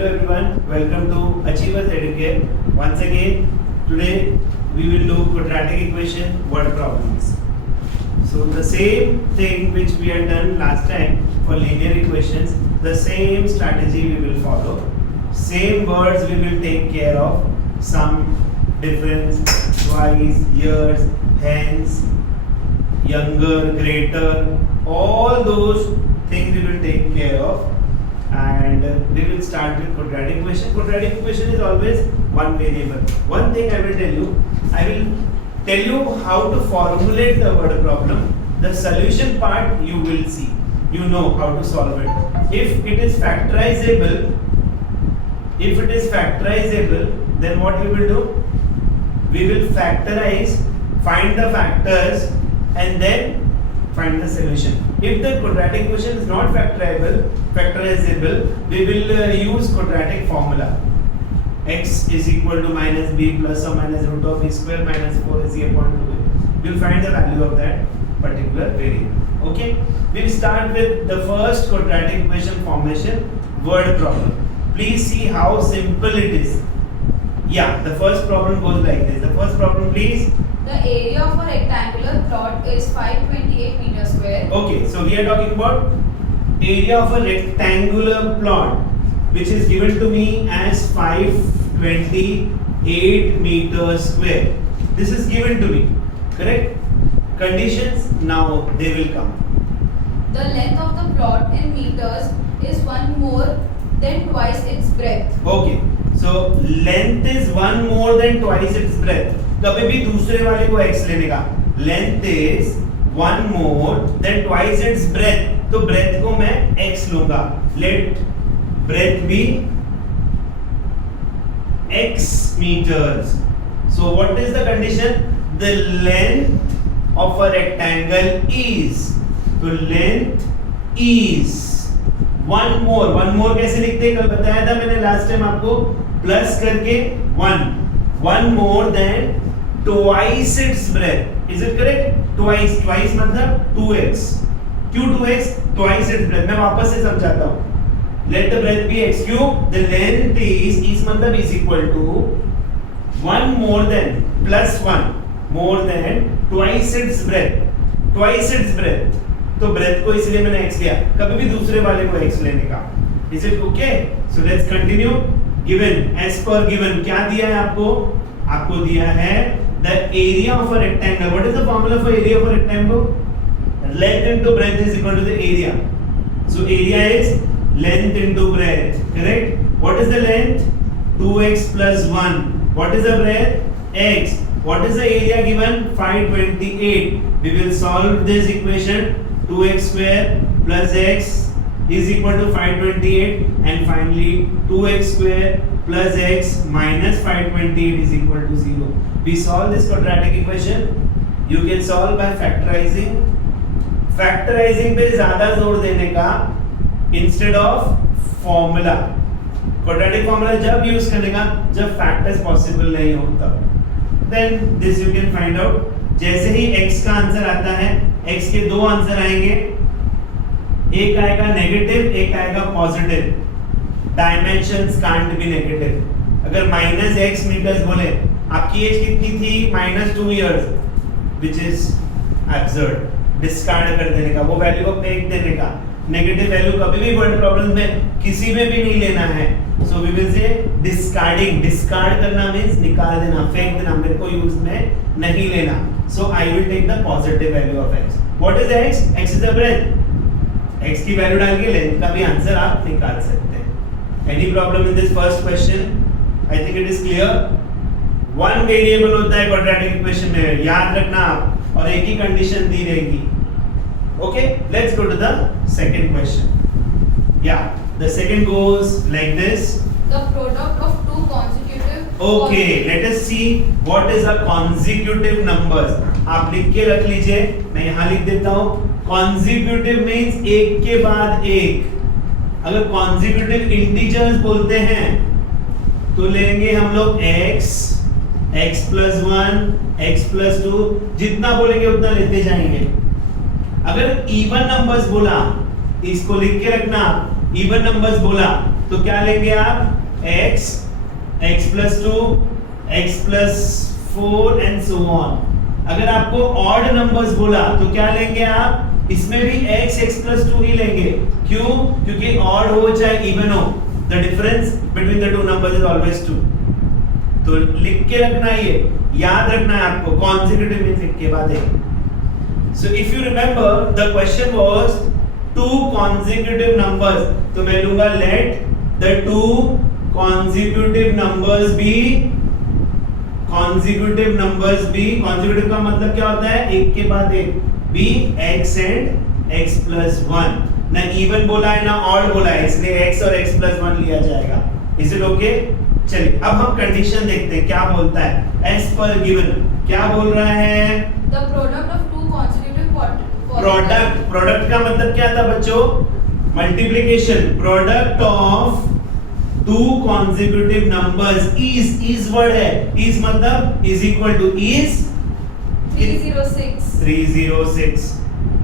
Hello everyone, welcome to Achievers Educare. Once again, today we will do quadratic equation word problems. So the same thing which we had done last time for linear equations, the same strategy we will follow. Same words we will take care of. Sum, difference, twice, years, hence, younger, greater, all those things we will take care of. And we will start with quadratic equation. Quadratic equation is always one variable. One thing I will tell you how to formulate the word problem. The solution part you will see. You know how to solve it. If it is factorizable, then what we will do? We will factorize, find the factors, and then find the solution. If the quadratic equation is not factorizable, we will use quadratic formula. X is equal to minus b plus or minus root of b square minus 4ac upon 2a. We will find the value of that particular variable. Okay. We will start with the first quadratic equation formation, word problem. Please see how simple it is. Yeah, the first problem goes like this. The first problem, please. The area of a rectangular plot is 528 meters square. Okay, so we are talking about area of a rectangular plot which is given to me as 528 meters square. This is given to me, correct? Conditions, now they will come. The length of the plot in meters is one more than twice its breadth. Okay, so length is one more than twice its breadth. कभी भी दूसरे वाले को x लेने का. Length is one more than twice its breadth. तो breadth को मैं x लूँगा. Let breadth be x meters. So what is the condition? The length of a rectangle is. तो length is one more कैसे लिखते हैं? कल बताया था मैंने last time आपको प्लस करके one more than twice its breadth. Is it correct? Twice मतलब 2x. क्यों 2x? Twice its breadth. मैं वापस से समझाता हूँ. Let the breadth be x cube. The length is मतलब is equal to one more than plus one more than twice its breadth. Twice its breadth. तो breadth को इसलिए मैंने x लिया. कभी भी दूसरे वाले को x लेने का. Is it okay? So let's continue. Given as per given क्या दिया है आपको? आपको दिया है the area of a rectangle. What is the formula for area of a rectangle? Length into breadth is equal to the area. So area is length into breadth. Correct? What is the length? 2x plus 1. What is the breadth? X. What is the area given? 528. We will solve this equation. 2x square plus x is equal to 528, and finally 2x square plus x minus 528 is equal to 0. We solve this quadratic equation. You can solve by factorizing. Factorizing पे ज़्यादा जोर देने का instead of formula. Quadratic formula जब use करने का जब factors possible नहीं हो तब. Then this you can find out. जैसे ही x का आंसर आता है, x के दो आंसर आएंगे. एक आएगा नेगेटिव, एक आएगा positive. Dimensions can't be negative. अगर माइनस x मीटर्स बोले, आपकी एज कितनी थी? -2 years, which is absurd. Discard कर देने का, वो वैल्यू को फेंक देने का. नेगेटिव वैल्यू कभी भी वर्ड प्रॉब्लम में किसी में भी नहीं लेना है. So we will say discarding. Discard करना मींस निकाल देना, फेंक देना, मेरे को यूज में नहीं लेना. So I will take the positive value of x. What is x? x is the breadth. x की वैल्यू डाल के लेंथ का भी आंसर आप निकाल सकते हैं. Any problem in this first question? I think it is clear. One variable होता है क्वाड्रेटिक इक्वेशन में, याद रखना आप, और एक ही कंडीशन दी रहेगी. Okay, let's go to the second question. या the second goes like this. The product of two consecutive. Okay, let us see what is a consecutive numbers. आप लिख के रख लीजिए, मैं यहां लिख देता हूं. Consecutive means एक के बाद एक. अगर consecutive integers बोलते हैं तो लेंगे हम लोग x plus 1, x plus 2, जितना बोलेंगे उतना लेते जाएंगे. अगर even numbers बोला, इसको लिख के रखना, even numbers बोला तो क्या लेंगे आप x plus 2 x plus 4 and so on। अगर आपको ऑड नंबर्स बोला तो क्या लेंगे आप, इसमें भी x plus 2 ही लेंगे। क्यों? क्योंकि ऑड हो चाहे इवन हो, the difference between the two numbers is always 2। तो लिख के रखना, ये याद रखना है आपको, कॉन्सेक्यूटिव मींस एक के बाद एक। So if you remember the question was two consecutive numbers, तो मैं लूंगा let the two consecutive numbers be, consecutive numbers be, consecutive का मतलब क्या होता है, एक के बाद एक, be x and x plus 1। ना इवन बोला है ना ऑड बोला है, इसलिए x और x plus 1 लिया जाएगा। Is it okay? चलिए अब हम कंडीशन देखते हैं क्या बोलता है। एज पर गिवन क्या बोल रहा है, The product of two consecutive product का मतलब क्या था बच्चों, multiplication. Product of two consecutive numbers is word है, इज मतलब इज इक्वल टू इज 306।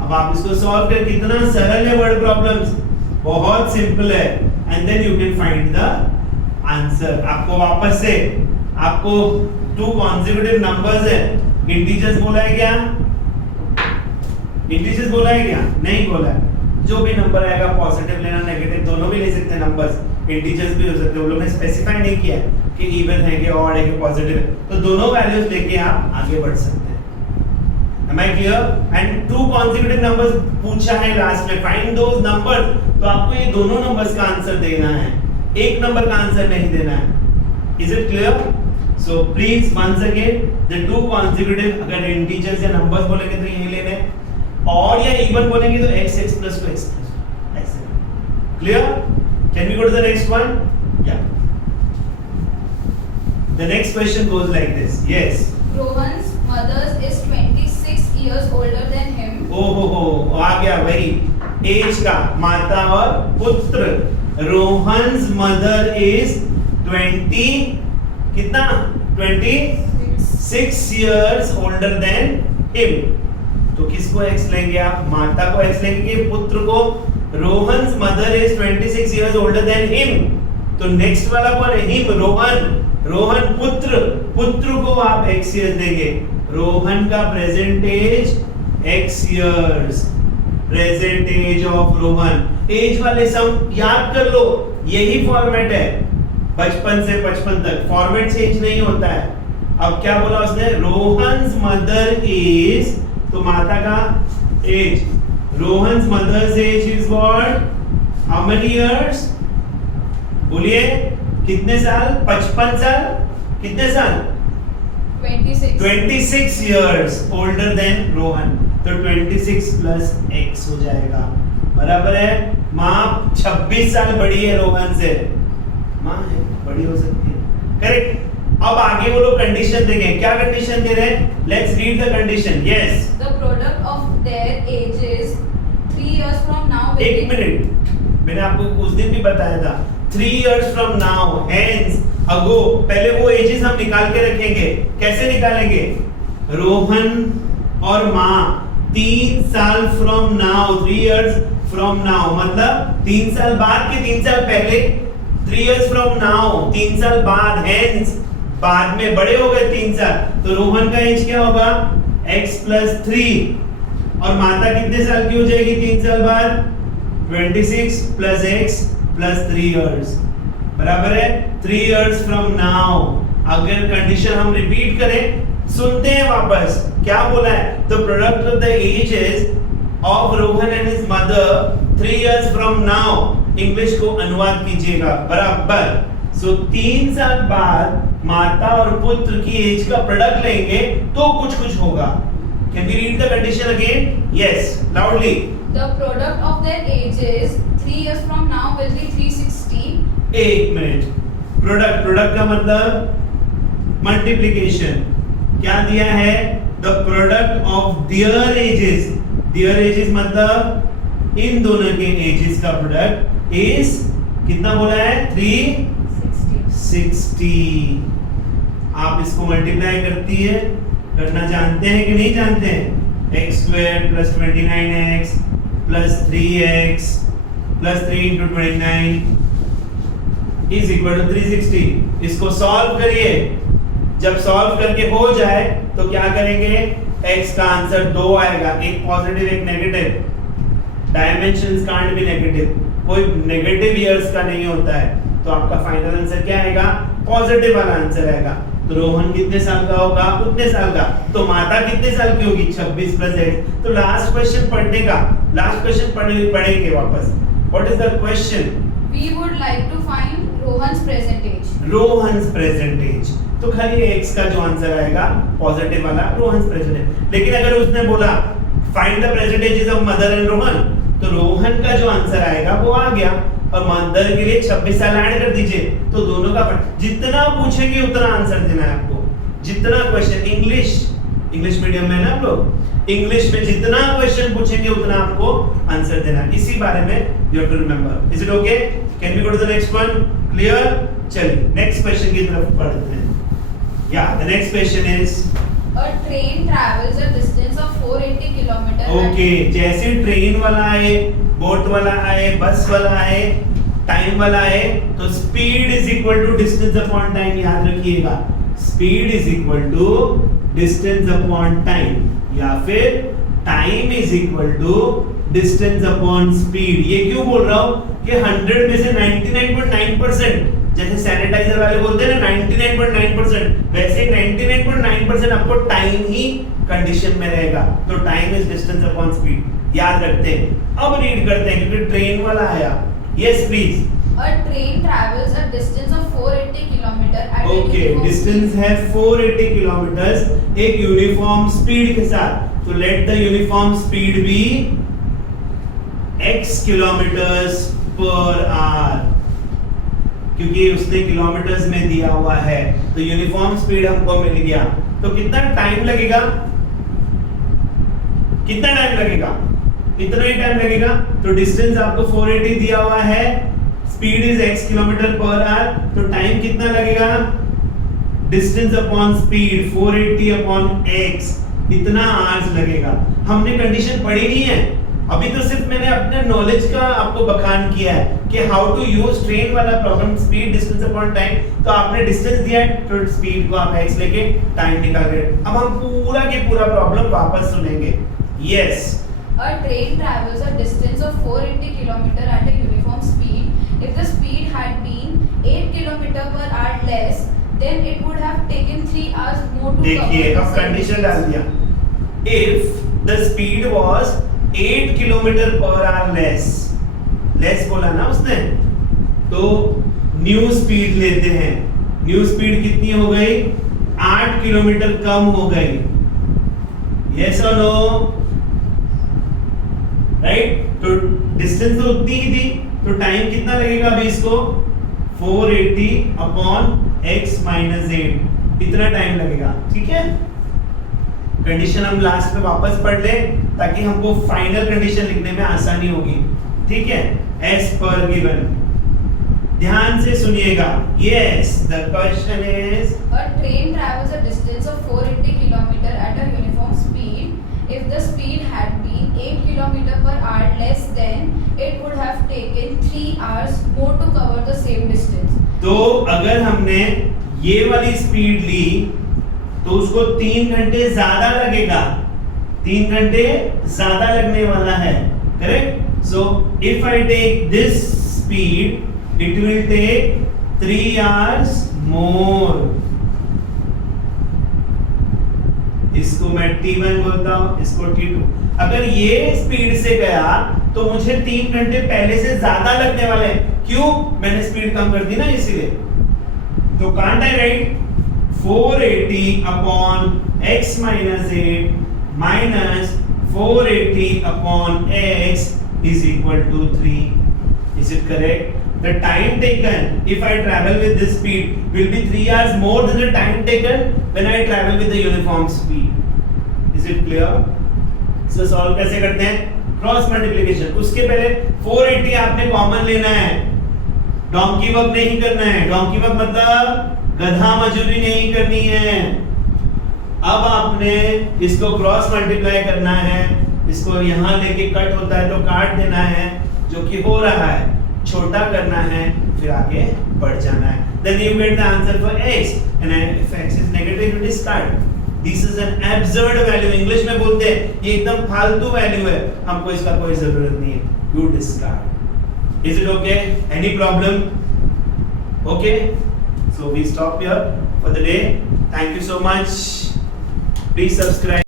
अब आप इसको सॉल्व कर, कितना सरल है वर्ड प्रॉब्लम्स, बहुत सिंपल है। And then you can find the answer. आपको वापस से, आपको टू कॉन्सेक्यूटिव नंबर्स है, इंटीजर्स बोला है क्या, इंटीजर्स बोला है क्या, नहीं बोला है। जो भी नंबर आएगा, पॉजिटिव लेना नेगेटिव दोनों भी ले सकते हैं नंबर्स, इंटीजर्स भी हो सकते हैं। वो लोग ने स्पेसिफाई नहीं किया है कि इवन है कि ऑड है कि पॉजिटिव है, तो दोनों वैल्यूज लेके आप आगे बढ़ सकते हैं। Am I clear? And two consecutive numbers पूछा है लास्ट में, फाइंड दोस नंबर्स, तो आपको ये दोनों नंबर्स का आंसर देना है, एक नंबर का आंसर नहीं देना है। Is it clear? So please once again the two consecutive, अगर इंटीजर्स या नंबर्स बोलेंगे तो यही लेने, और या इवन बोलेंगे तो x plus 2 x plus 2 ऐसे। Clear? Can we go to the next one? Yeah. The next question goes like this. Yes. Rohan's mother is 26 years older than him. हो आ गया वही एज का, माता और पुत्र। रोहन्स मदर इज 20 कितना 26 years older than him। तो किसको x लेंगे आप, माता को x लेंगे कि पुत्र को। Rohan's mother is 26 years older than him, तो नेक्स्ट वाला कौन है, हिम, रोहन। रोहन पुत्र, पुत्र को आप x years देंगे। रोहन का present age x years, present age of Rohan. Age वाले सम याद कर लो, यही फॉर्मेट है, बचपन से 55 तक, फॉर्मेट चेंज नहीं होता है। अब क्या बोला उसने, रोहन्स मदर इज, तो माता का age, Rohan's mother's age is what, how many years, बोलिए कितने साल, 55 साल, कितने साल, 26 years older than रोहन, तो 26 plus x हो जाएगा, बराबर है। माँ 26 साल बड़ी है रोहन से, माँ है, बड़ी हो सकती है, करेक्ट। अब आगे वो लोग कंडीशन देंगे, क्या कंडीशन दे रहे हैं, let's read the condition. Yes, The product of their ages 3 years from now will एक be मिनट, मैंने आपको उस दिन भी बताया था 3 years from now, hence, अगो, पहले वो एजेस हम निकाल के रखेंगे। कैसे निकालेंगे, रोहन और माँ 3 साल from now, 3 years from now मतलब 3 साल बाद के 3 साल पहले, 3 years फ्रॉम नाउ 3 साल बाद, हेंस बाद में बड़े हो गए 3 साल, तो रोहन का एज क्या होगा, x plus 3, और माता कितने साल की हो जाएगी 3 साल बाद, 26 plus x plus 3 years, बराबर है 3 years फ्रॉम नाउ। अगर कंडीशन हम रिपीट करें, सुनते हैं वापस, क्या बोला है, the product of the ages of Rohan and his mother 3 years from now, English को अनुवाद कीजिएगा, बराबर। सो 3 साल बाद माता और पुत्र की एज का प्रोडक्ट लेंगे तो कुछ कुछ होगा। Can we read the condition again, yes, loudly. The product of their ages 3 years from now will be 360. एक मिनट, प्रोडक्ट का मतलब मल्टीप्लिकेशन, क्या दिया है, the product of their edges मतलब इन दोनों के एजेस का प्रोडक्ट इज कितना बोला है, 360। आप इसको मल्टीप्लाई करना जानते हैं कि नहीं जानते हैं, x² plus 29x plus 3x plus 3 into 29 is equal to 360। इसको सॉल्व करिए, जब सॉल्व करके हो जाए तो क्या करेंगे, x का आंसर 2 आएगा, एक पॉजिटिव एक negative. Dimensions can't be negative, कोई नेगेटिव ईयर्स का नहीं होता है, तो आपका फाइनल आंसर क्या आएगा, पॉजिटिव वाला आंसर आएगा। तो रोहन कितने साल का होगा, उतने साल का। तो माता कितने साल की होगी, 26 प्लस x। तो लास्ट क्वेश्चन पढ़ने का, लास्ट क्वेश्चन पढ़ेंगे वापस। What is the question? We would like to find Rohan's present age. Rohan's present age. तो खाली x का जो आंसर आएगा पॉजिटिव वाला, रोहन्स प्रेजेंट एज। लेकिन अगर उसने बोला find the present ages of mother and Rohan, तो रोहन का जो आंसर आएगा वो आ गया, और मदर के लिए 26 साल ऐड कर दीजिए, तो दोनों का जितना पूछेंगे उतना आंसर देना है आपको। जितना क्वेश्चन इंग्लिश मीडियम में है ना आप लोग, इंग्लिश में जितना क्वेश्चन पूछेंगे उतना आपको आंसर देना है। इसी बारे में you have to remember. Is it okay? Can we go to the next one? Clear? चलिए नेक्स्ट क्वेश्चन की तरफ पढ़ते हैं। या the next question is A train travels a distance of 480 kilometers. Okay, जैसे ट्रेन वाला है, बोट वाला है, बस वाला है, टाइम वाला है, तो speed is equal to distance upon time. याद रखिएगा, speed is equal to distance upon time, या फिर time is equal to distance upon speed. ये क्यों बोल रहा हूं कि 100 में से 99.9%, जैसे सैनिटाइजर वाले बोलते हैं ना 99.9%, वैसे 99.9% आपको टाइम ही कंडीशन में रहेगा। तो time is distance upon speed, याद रखते हैं। अब रीड करते हैं क्योंकि ट्रेन वाला आया। Yes please. A train travels a distance of 480 kilometers at a okay, uniform distance है 480 किलोमीटर्स एक यूनिफॉर्म स्पीड के साथ। तो let the uniform speed be x kilometres per hour, क्योंकि उसने किलोमीटर्स में दिया हुआ है। तो यूनिफॉर्म स्पीड हमको मिल गया। तो कितना टाइम लगेगा, कितना टाइम लगेगा, इतना ही टाइम लगेगा। तो डिस्टेंस आपको 480 दिया हुआ है, speed is x kilometre per hour, तो टाइम कितना लगेगा, distance upon speed 480 upon x, इतना आवर्स लगेगा। हमने कंडीशन पढ़ी नहीं है अभी, तो सिर्फ मैंने अपने नॉलेज का आपको बखान किया है कि हाउ टू यूज ट्रेन वाला problem, speed distance upon time. तो आपने डिस्टेंस दिया है तो स्पीड को आप x लेके टाइम निकाल रहे हैं। अब हम पूरा के पूरा प्रॉब्लम वापस सुनेंगे। Yes. A train travels a distance of 480 kilometers at a uniform speed. If the speed had been 8 kilometers per hour less, then it would have taken 3 hours more to देखिए cover अब the same condition डाल distance. दिया, if the speed was 8 kilometre per hour less बोला ना उसने, तो new speed लेते हैं। न्यू स्पीड कितनी हो गई, 8 किलोमीटर कम हो गई। यस और नो? राइट। तो डिस्टेंस तो उतनी ही थी, तो टाइम कितना लगेगा अभी इसको, 480 अपॉन x माइनस 8, इतना टाइम लगेगा। ठीक है, कंडीशन हम लास्ट में वापस पढ़ लें ताकि हमको फाइनल कंडीशन लिखने में आसानी होगी। ठीक है, एज पर गिवन, ध्यान से सुनिएगा। Yes, the question is A train travels a distance of 480 kilometers at a uniform speed. If the speed had been 8 kilometers per hour less, then it would have taken 3 hours more to cover the same distance. तो अगर हमने ये वाली speed ली तो उसको 3 घंटे ज्यादा लगेगा, 3 घंटे ज्यादा लगने वाला है। Correct? So if I take this speed it will take 3 hours more. इसको मैं T1 बोलता हूं, इसको T2। अगर ये स्पीड से गया तो मुझे 3 घंटे पहले से ज्यादा लगने वाले हैं। क्यों? मैंने स्पीड कम कर दी ना, इसीलिए। तो can't I right 480 upon x minus 8 minus 480 upon x is equal to 3. Is it correct? The time taken if I travel with this speed will be 3 hours more than the time taken when I travel with the uniform speed. Is it clear? So solve कैसे करते हैं? Cross multiplication. उसके पहले 480 आपने common लेना है, donkey work नहीं करना है। डोंकी वर्क मतलब गधा मजूरी नहीं करनी है। अब आपने इसको क्रॉस मल्टीप्लाई करना है, इसको यहां लेके कट होता है तो काट देना है, जो कि हो रहा है। छोटा करना है, फिर आगे बढ़ जाना है. Then you get the answer for x, and if x is negative, you discard. This is an absurd value. English में बोलते हैं ये एकदम फालतू वैल्यू है, हमको इसका कोई जरूरत नहीं है. You discard. Is it okay? Any problem? Okay. So we stop here for the day. Thank you so much. Please subscribe.